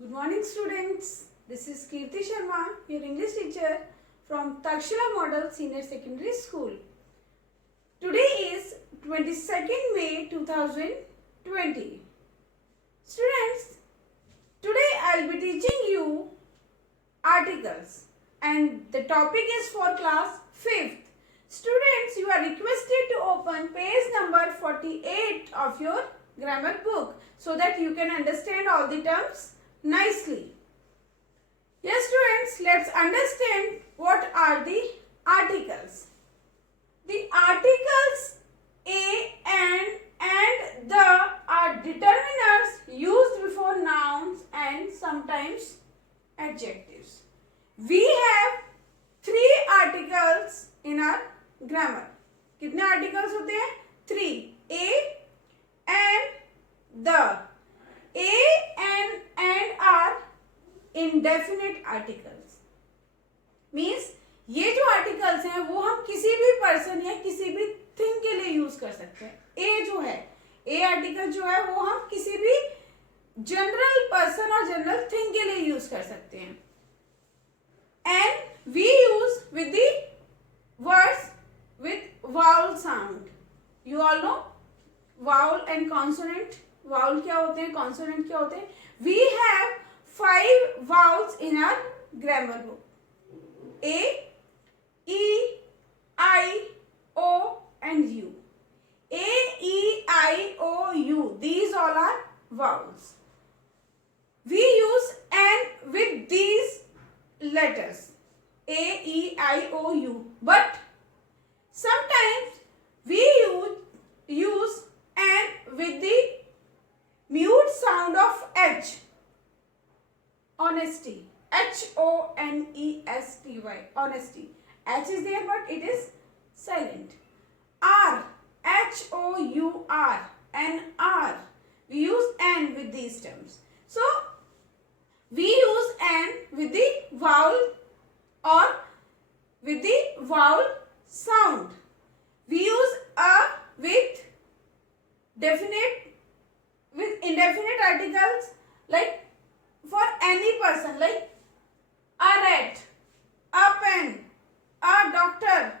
Good morning students. This is Kirti Sharma, your English teacher from Takshila Model Senior Secondary School. Today is 22nd May 2020. Students, today I will be teaching you articles and the topic is for class 5th. Students, you are requested to open page number 48 of your grammar book so that you can understand all the terms nicely. Yes students, let's understand what are the articles. The articles a and the are determiners used before nouns and sometimes adjectives. We have 3 articles in our grammar. कितने articles होते हैं? 3. A and the. A and are indefinite articles. Means ये जो articles हैं वो हम किसी भी person या किसी भी thing के लिए use कर सकते हैं. A जो है, A article जो है वो हम किसी भी general person और general thing के लिए use कर सकते हैं. And we use with the words with vowel sound. You all know vowel and consonant. Vowel क्या होते हैं, consonant क्या होते हैं. We have 5 vowels in our grammar book. A, E, I, O and U. A, E, I, O, U. These all are vowels. We use N with these letters. A, E, I, O, U. But sometimes we use N with the mute sound of H. Honesty. Honesty. Honesty. H is there but it is silent. R. Hour. N R. We use N with these terms. So, we use N with the vowel or with the vowel sound. We use A with indefinite articles like for any person like a rat, a pen, a doctor.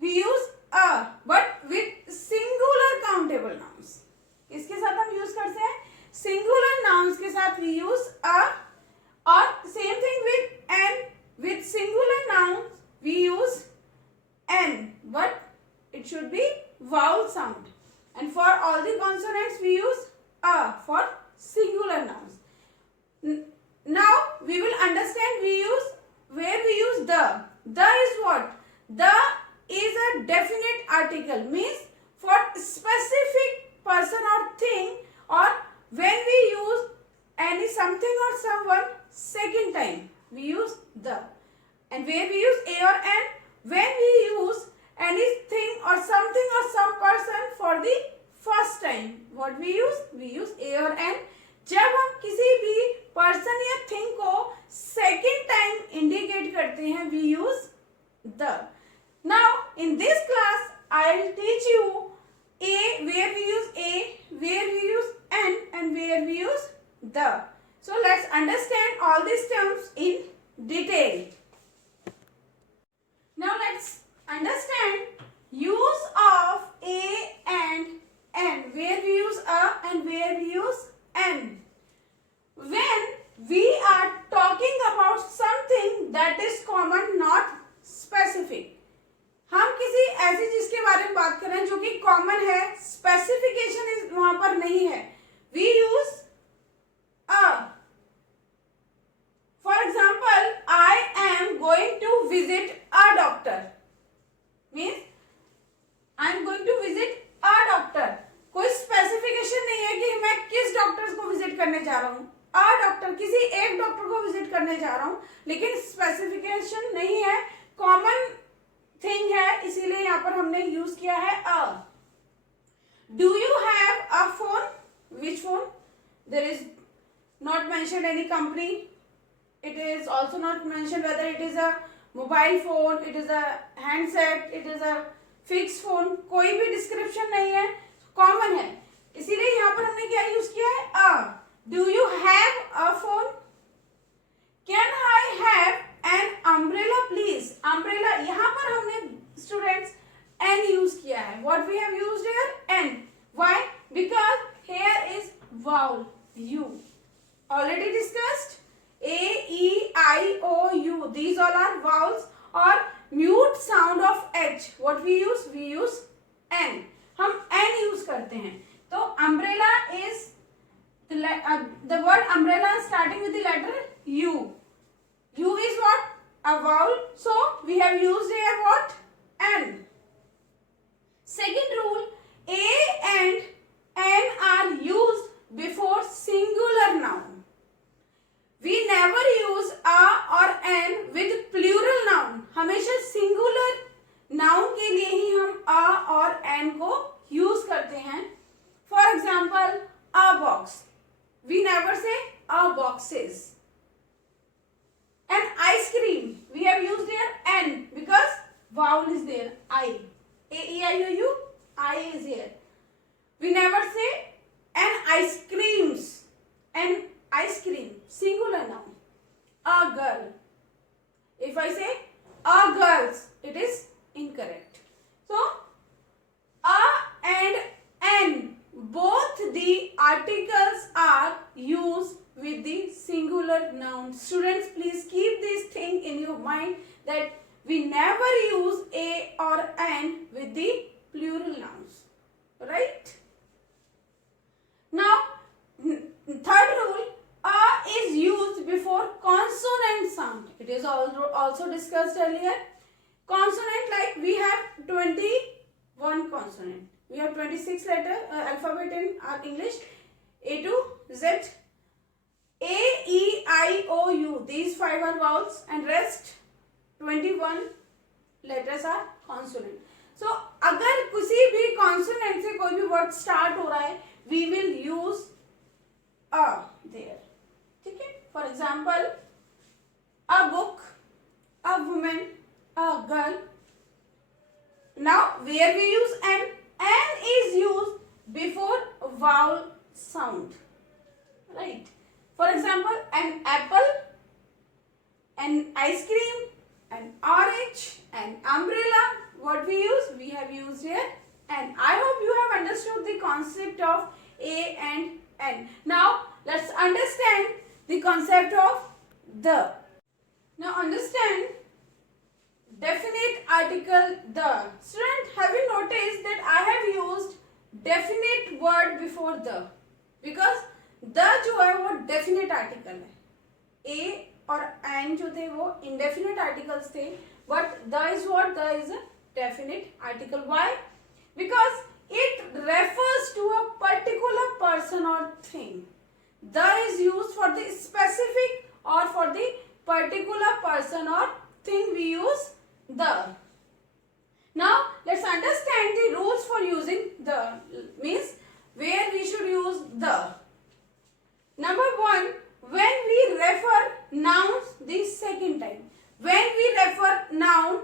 We use a but with singular countable nouns. किसके साथ हम use करते हैं? Singular nouns के साथ we use a और same thing with n. With singular nouns we use n but it should be vowel sound. And for all the consonants we use a for singular nouns. Now we will understand where we use the. The is what? The is a definite article, means for specific person or thing, or when we use any something or someone second time we use the. And where we use a or n, when we use anything or something or some person for the first time. What we use? We use a or n. जब हम किसी भी person या thing को second time indicate करते हैं, we use the. Now in this class I will teach you a, where we use a, where we use n, and where we use the. So let's understand all these terms in detail. Now let's understand use of a and n, where we use a and where we use n. When we are talking about something that is common, not specific. हम किसी ऐसी चीज के बारे में बात कर रहे हैं जो कि कॉमन है, स्पेसिफिकेशन वहां पर नहीं है. We use a. For example, I am going to visit a doctor. Means I am going to visit a doctor. कोई स्पेसिफिकेशन नहीं है कि मैं किस डॉक्टर को विजिट करने जा रहा हूँ. अ डॉक्टर, किसी एक डॉक्टर को विजिट करने जा रहा हूँ, लेकिन स्पेसिफिकेशन नहीं है, कॉमन थिंग है, इसीलिए यहाँ पर हमने यूज किया है uh. Do you have a phone? Which phone? There is not mentioned any company. It is also not mentioned whether it is a mobile phone, it is a handset, it is a fixed phone. कोई भी description नहीं है, common है, इसीलिए यहाँ पर हमने क्या यूज किया है? अ. Do you have a phone? vowel U. Already discussed. A, E, I, O, U. These all are vowels. or mute sound of H. What we use? We use N. हम N use करते हैं. तो umbrella is the word umbrella is starting with the letter U. U is what? A vowel. So we have used here what? N. Second rule, A and N are used before singular noun. We never use a or n with plural noun. हमेशा singular noun के लिए ही हम a और n को use करते हैं. For example, a box. We never say a boxes. An ice cream. We have used here n because vowel is there. I. A, E, I, O, U. I is here. We never say an ice creams. An ice cream. Singular noun. A girl. If I say a girls, it is incorrect. So, a and n, both the articles are used with the singular noun. Students, please keep this thing in your mind that we never use a or n with the plural nouns. Right? Now, third rule, a is used before consonant sound. It is also discussed earlier. Consonant, like we have 21 consonant. We have 26 letter alphabet in our English. A to Z. A, E, I, O, U. These 5 are vowels and rest 21 letters are consonant. So, अगर किसी भी consonant से कोई भी word start हो रहा है, we will use a there. ठीक है? For example, a book, a woman, a girl. Now, where we use n? N is used before vowel sound. Right? For example, an apple, an ice cream, an orange, an umbrella. What we use? We have used here n. I hope you have understood the concept of a and n. Now, let's understand the concept of the. Now, understand definite article the. Student, have you noticed that I have used definite word before the? Because the जो है वो definite article है. A और n जो थे वो indefinite articles थे. But the is what? The is a definite article. Why? Because it refers to a particular person or thing. The is used for the specific or for the particular person or thing we use the. Now, let's understand the rules for using the. Means where we should use the. Number 1, when we refer nouns the second time. When we refer noun,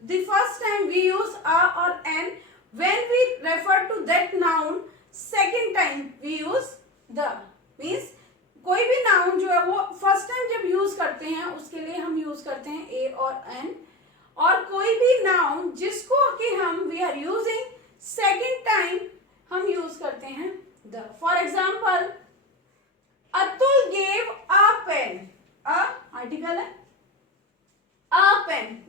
the first time we use a or n. When we refer to that noun, second time we use the. Means कोई भी noun जो है वो first time जब use करते हैं उसके लिए हम use करते हैं a और n. और कोई भी noun जिसको कि हम we are using second time हम use करते हैं the. For example, Atul gave a pen. A article है. A pen.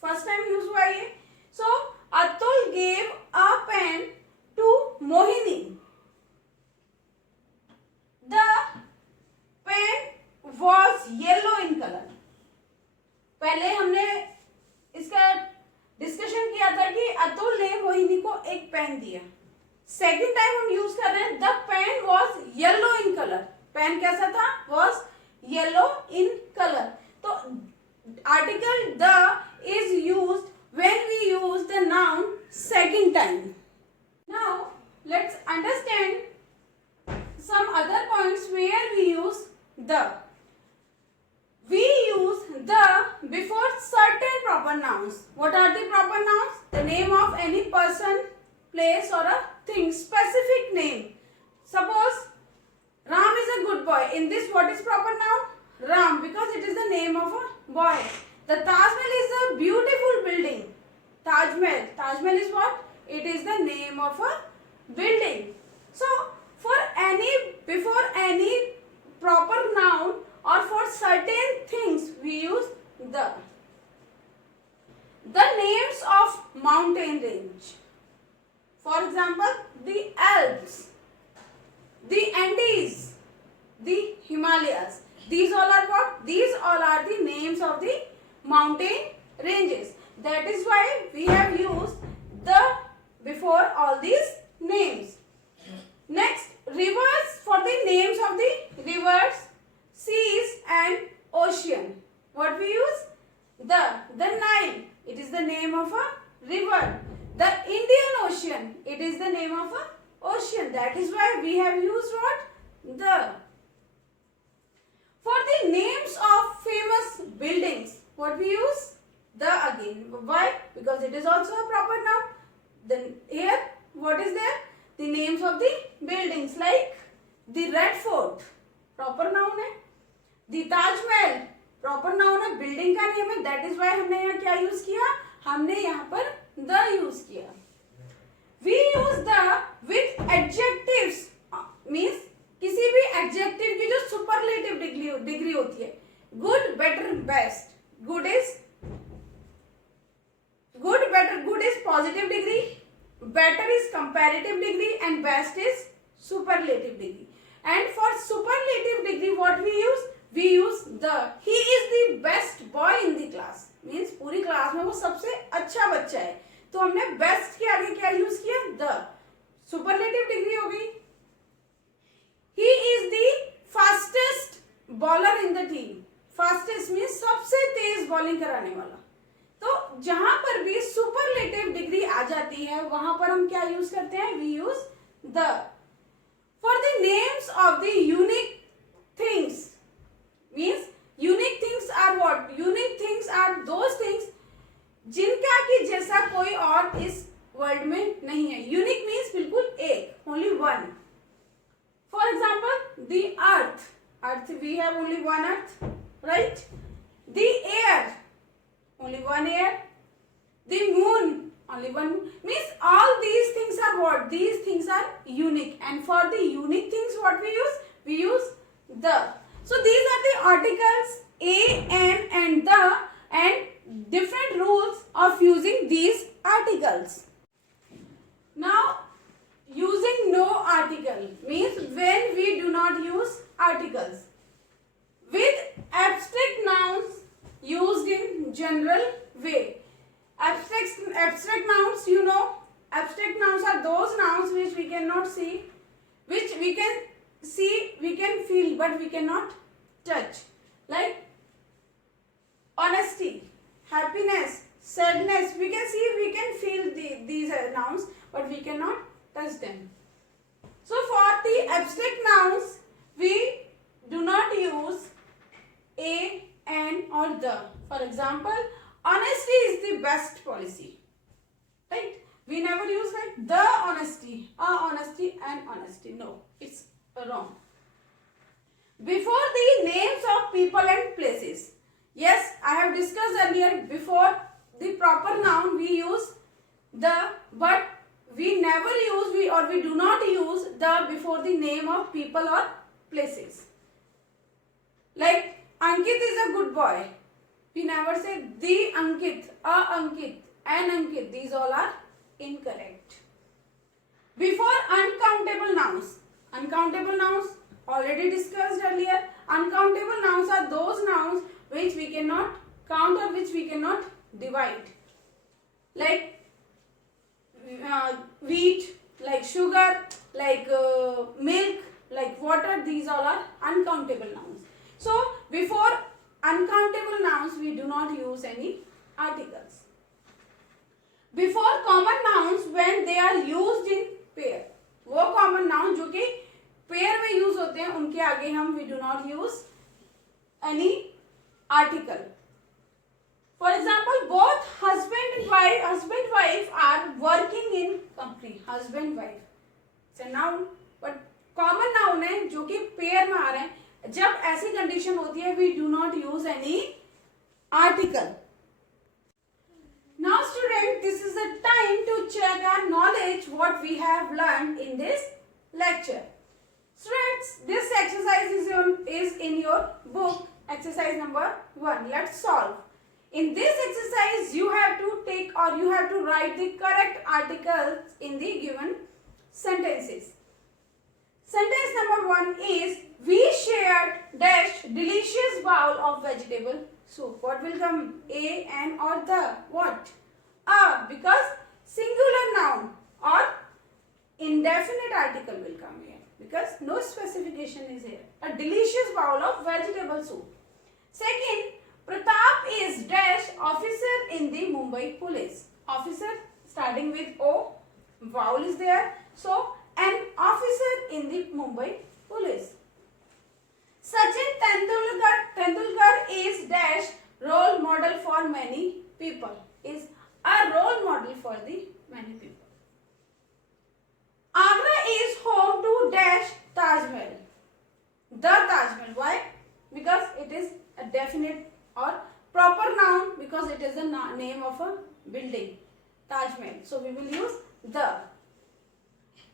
First time use हुआ ये. So, Atul gave a pen to Mohini. The pen was yellow in color. पहले हमने इसका discussion किया था कि अतुल ने मोहिनी को एक पेन दिया. सेकेंड टाइम हम यूज कर रहे हैं the pen was yellow in colour. Pen कैसा था? Was yellow in colour. तो article the is used when we use the noun second time. Now, let's understand some other points where we use the. We use the before certain proper nouns. What are the proper nouns? The name of any person, place or a thing, specific name. Suppose Ram is a good boy. In this, what is proper noun? Ram, because it is the name of a boy. The Taj Mahal is a beautiful building. Taj Mahal. Taj Mahal is what? It is the name of a building. So, for any The names of mountain range. For example, the Alps, the Andes, the Himalayas. These all are what? These all are the names of the mountain ranges. That is why we have used the before all these names. Next, rivers, for the names of the rivers, seas and ocean. What we use? The Nile. It is the name of a river. The Indian Ocean. It is the name of a ocean. That is why we have used what? The. For the names of famous buildings, what we use? The again. Why? Because it is also a proper noun. Then here, what is there? The names of the buildings like the Red Fort, proper noun है. The Taj Mahal, proper noun है, building का name है. That is why हमने यहाँ क्या use किया? हमने यहाँ पर the use किया. We use the with adjectives, means किसी भी adjective की जो superlative degree होती है. Good, better, best. Good is good, better. Good is positive degree. Better is comparative degree and best is superlative degree. And for superlative degree what we use? We use the. He is the best boy in the class. Means पूरी class में वो सबसे अच्छा बच्चा है. तो हमने best के आगे क्या यूज किया? The. Superlative degree हो गई. He is the fastest bowler in the team. Fastest means सबसे तेज बॉलिंग कराने वाला. तो जहां पर भी सुपरलेटिव डिग्री आ जाती है वहां पर हम क्या यूज करते हैं? We use the. For the names of the unique things, means unique things are what? Unique things are those things जिनका कि जैसा कोई और इस वर्ल्ड में नहीं है. यूनिक मीन्स बिल्कुल एक, only one. For example the earth. Earth we have only one earth, right? The air, only one air. The moon, only one moon. Means all these things are what? These things are unique. And for the unique things what we use? We use the. So these are the articles a, an and the, and different rules of using these articles. Now using no article means when we do not use articles. With abstract nouns used in general way. Abstract nouns, you know, abstract nouns are those nouns which we cannot see, which we can see, we can feel, but we cannot touch. Like honesty, happiness, sadness. We can see, we can feel these nouns, but we cannot touch them. So for the abstract nouns, we do not use a, an or the. For example, honesty is the best policy, right? We never use like the honesty, honesty and honesty. No, it's wrong. Before the names of people and places, yes, I have discussed earlier, before the proper noun we use the, but we never use, we do not use the before the name of people or places. Like Ankit is a good boy. We never say the Ankit, a Ankit, an Ankit. These all are incorrect. Before uncountable nouns already discussed earlier. Uncountable nouns are those nouns which we cannot count or which we cannot divide. Like wheat, like sugar, like milk, like water. These all are uncountable nouns. So before uncountable nouns we do not use any articles. Before common nouns when they are used in pair, वो common noun जो कि pair में use होते हैं उनके आगे हम we do not use any article. For example, both husband wife are working in company. Husband wife, it's a noun, but common noun है जो कि pair में आ रहे हैं. जब ऐसी कंडीशन होती है we do not use any article. Now student, this is the time to check our knowledge what we have learned in this lecture. Students, this exercise is in your book, exercise number 1. Let's solve. In this exercise, you have to take or you have to write the correct articles in the given sentences. Sentence number 1 is, we shared dash delicious bowl of vegetable soup. What will come? A, an or the? What? A, because singular noun or indefinite article will come here because no specification is here. A delicious bowl of vegetable soup. Second, Pratap is dash officer in the Mumbai police. Officer starting with O, vowel is there. So, an officer in the Mumbai police. Sachin Tendulkar is dash role model for many people. Is a role model for the many people. Agra is home to dash Taj Mahal. The Taj Mahal. Why? Because it is a definite or proper noun because it is the name of a building. Taj Mahal. So we will use the.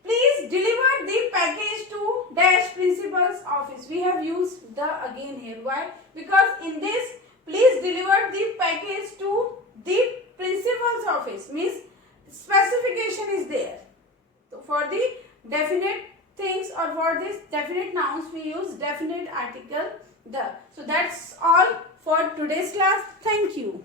Please deliver the package to dash principal's office. We have used the again here. Why? Because in this, please deliver the package to the principal's office. Means specification is there. So for the definite things or for this definite nouns, we use definite article the. So that's all for today's class. Thank you.